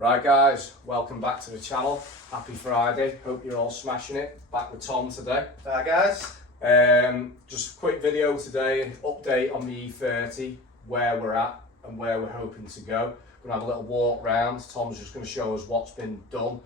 Right guys, welcome back to the channel. Happy Friday, hope you're all smashing it. Back with Tom today. Hi guys. Just a quick video today, update on the e30, where we're at and where we're hoping to go. We're going to have a little walk round. Tom's just going to show us what's been done.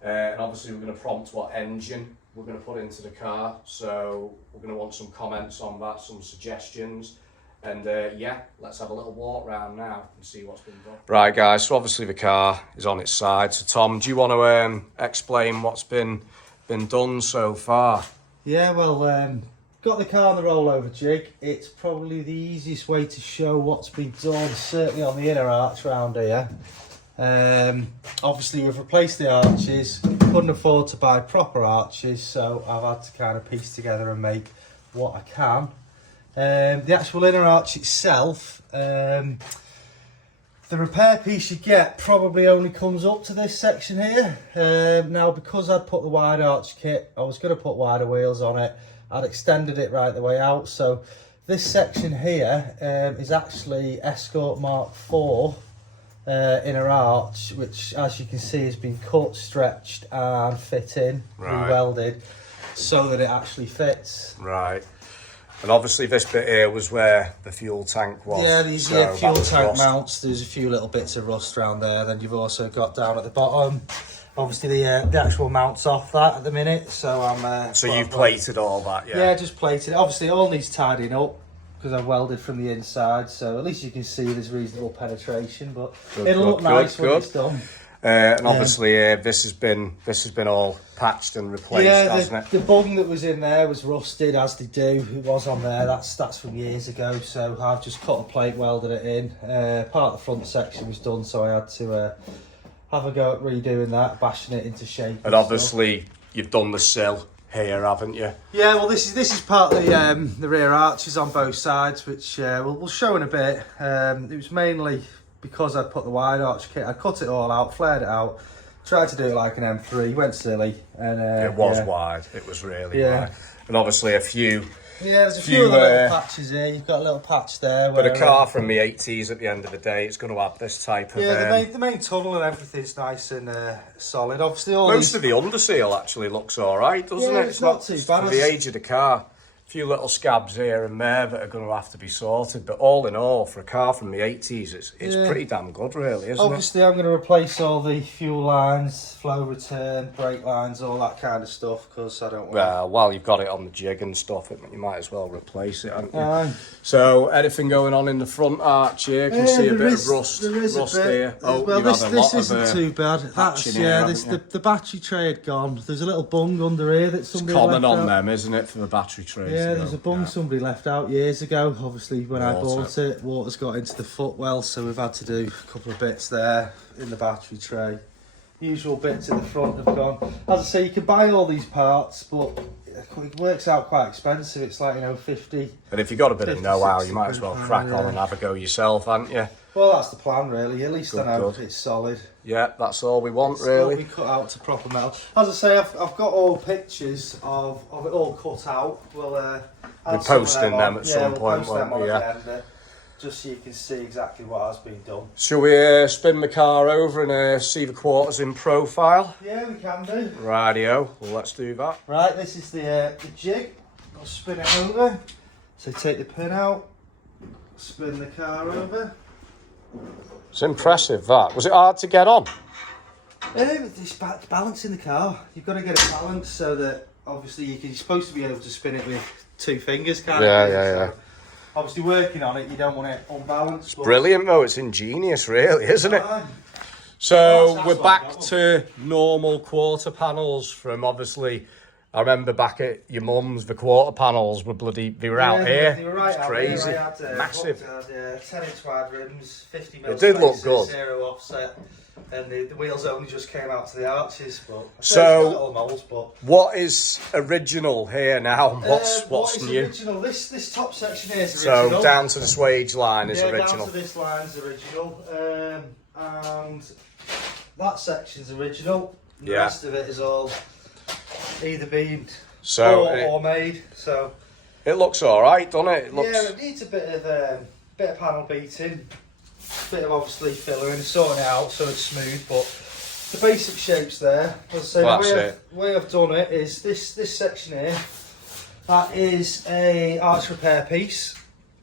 And obviously we're going to prompt what engine we're going to put into the car. So we're going to want some comments on that, some suggestions. And yeah, let's have a little walk round now and see what's been done. Right guys, so obviously the car is on its side. So Tom, do you want to explain what's been done so far? Yeah, well, got the car on the rollover jig. It's probably the easiest way to show what's been done, certainly on the inner arch round here. Obviously we've replaced the arches, couldn't afford to buy proper arches, so I've had to kind of piece together and make what I can. The actual inner arch itself, the repair piece you get probably only comes up to this section here. Now, because I'd put the wide arch kit, I was going to put wider wheels on it. I'd extended it right the way out, so this section here is actually Escort Mark IV inner arch, which as you can see has been cut, stretched and fit in, re-welded, so that it actually fits. Right. And obviously this bit here was where the fuel tank was. Yeah, these fuel tank mounts, there's a few little bits of rust around there. Then you've also got down at the bottom, obviously the actual mounts off that at the minute. So I'm... so you've plated all that, yeah? Yeah, just plated. Obviously it all needs tidying up because I've welded from the inside. So at least you can see there's reasonable penetration, but it'll look nice when it's done. And obviously this has been all patched and replaced, hasn't it? The bung that was in there was rusted, as they do. It was on there. That's from years ago. So I've just cut a plate, welded it in. Part of the front section was done, so I had to have a go at redoing that, bashing it into shape. And obviously you've done the sill here, haven't you? Yeah, well this is part of the rear arches on both sides, which we'll show in a bit. It was mainly because I'd put the wide arch kit, I cut it all out, flared it out, tried to do it like an M3, went silly, and it was wide. It was really wide, and obviously a few. Yeah, there's a few other little patches here. You've got a little patch there. But a car from the 80s, at the end of the day, it's going to have this type of. Yeah, the main tunnel and everything's nice and solid. Obviously, most of the underseal actually looks all right, doesn't it? It's not too bad. For the age of the car. Few little scabs here and there that are going to have to be sorted, but all in all, for a car from the 80s, it's pretty damn good, really, isn't it? Obviously, I'm going to replace all the fuel lines, flow return, brake lines, all that kind of stuff, because I don't want... Well, while you've got it on the jig and stuff, you might as well replace it, haven't you? So, anything going on in the front arch here? You can see a bit of rust, there is rust a bit. here. Oh, well, this isn't too bad. That's, the battery tray had gone. There's a little bung under here that somebody left out. It's common on them, isn't it, for the battery trays? Yeah, there's a bung somebody left out years ago. Obviously, when I bought it, water's got into the footwell, so we've had to do a couple of bits there in the battery tray. Usual bits at the front have gone. As I say, you can buy all these parts, but it works out quite expensive. It's like, 50. And if you've got a bit of know-how, you might as well crack on and have a go yourself, haven't you? Well, that's the plan, really. At least I know it's solid. Yeah, that's all we want, really. It's cut out to proper metal. As I say, I've got all pictures of it all cut out. We'll posting them at some point, won't we? Yeah. Just so you can see exactly what has been done. Shall we spin the car over and see the quarters in profile? Yeah, we can do. Rightio, well, let's do that. Right, this is the jig. I'll spin it over. So take the pin out, spin the car over. It's impressive, that. Was it hard to get on? It's balancing the car. You've got to get it balanced so that obviously you're supposed to be able to spin it with 2 fingers, kind of. Yeah. Obviously, working on it, you don't want it unbalanced. It's brilliant, though. It's ingenious, really, isn't it? So we're back to normal quarter panels from, obviously, I remember back at your mum's, the quarter panels were they were out here. They were right out crazy. Here. Had, massive. 10-inch wide rims, 50 mm. It did look good. 0 offset. And the wheels only just came out to the arches, but so molds, what is original here now? What's new? Original? This top section here is original. So down to the swage line is original. Down to this line is original, and that section's original. The rest of it is all either been or made. So it looks all right, doesn't it? Yeah, it needs a bit of panel beating. bit of obviously filler and sorting it out so it's smooth, but the basic shape's there. As I say, the way I've done it is this section here. That is a arch repair piece.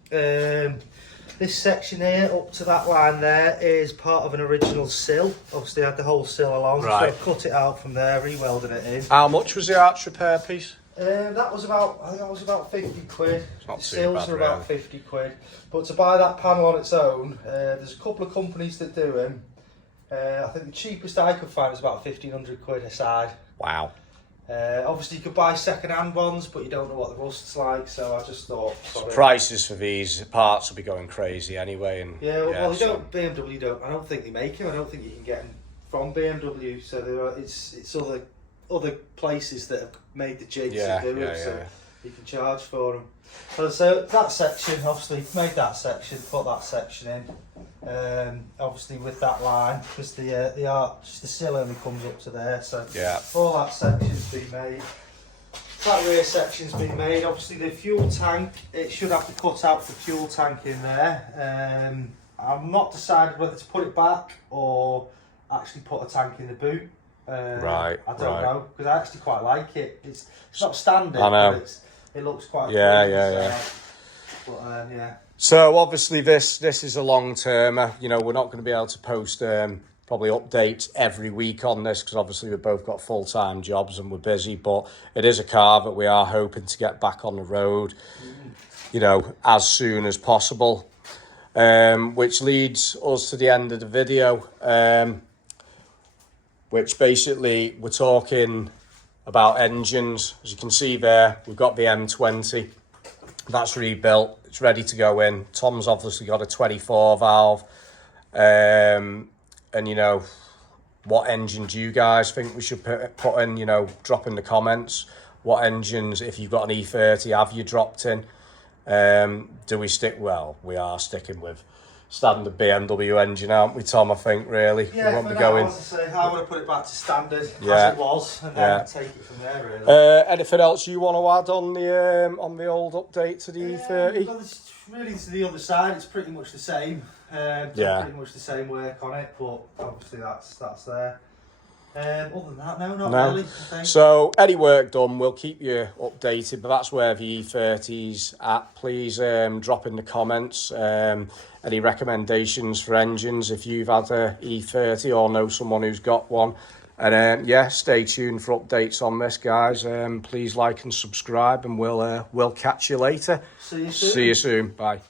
This section here up to that line there is part of an original sill. Obviously I had the whole sill along, so I cut it out from there, re-welded it in. How much was the arch repair piece? That was about, I think that was about 50 quid. It's not the too sills bad, are about 50 quid. But to buy that panel on its own, there's a couple of companies that do them. I think the cheapest I could find was about 1,500 quid a side. Wow. Obviously you could buy second-hand ones, but you don't know what the rust's like, so I just thought... Prices for these parts will be going crazy anyway. And well, they don't, BMW don't, I don't think they make them, I don't think you can get them from BMW, so it's other places that have made the jigs to do it, so you can charge for them. So that section, obviously, made that section, put that section in, obviously with that line, because the arch, the sill only comes up to there, so all that section's been made. That rear section's been made. Obviously the fuel tank, it should have the cut out for the fuel tank in there. I'm not decided whether to put it back or actually put a tank in the boot. I don't know, because I actually quite like it. It's not standard, but it looks quite cool. So obviously this is a long termer. You know, we're not going to be able to post probably updates every week on this because obviously we've both got full-time jobs and we're busy, but it is a car that we are hoping to get back on the road, you know, as soon as possible. Which leads us to the end of the video, which basically we're talking about engines. As you can see there, we've got the M20. That's rebuilt. It's ready to go in. Tom's obviously got a 24 valve. And, you know, what engine do you guys think we should put in? You know, drop in the comments. What engines, if you've got an E30, have you dropped in? Do we stick? Well, we are sticking with standard BMW engine, aren't we, Tom? I think, really. Yeah, we won't for be now, going. as I say, I want to put it back to standard as it was, and then take it from there, really. Anything else you want to add on the old update to the E30? Well, it's really to the other side, it's pretty much the same. Pretty much the same work on it, but obviously that's there. Other than that, no, not really. I think. So any work done, we'll keep you updated, but that's where the E30's at. Please drop in the comments any recommendations for engines if you've had a E30 or know someone who's got one. And stay tuned for updates on this, guys. Please like and subscribe, and we'll catch you later. See you soon. See you soon. Bye.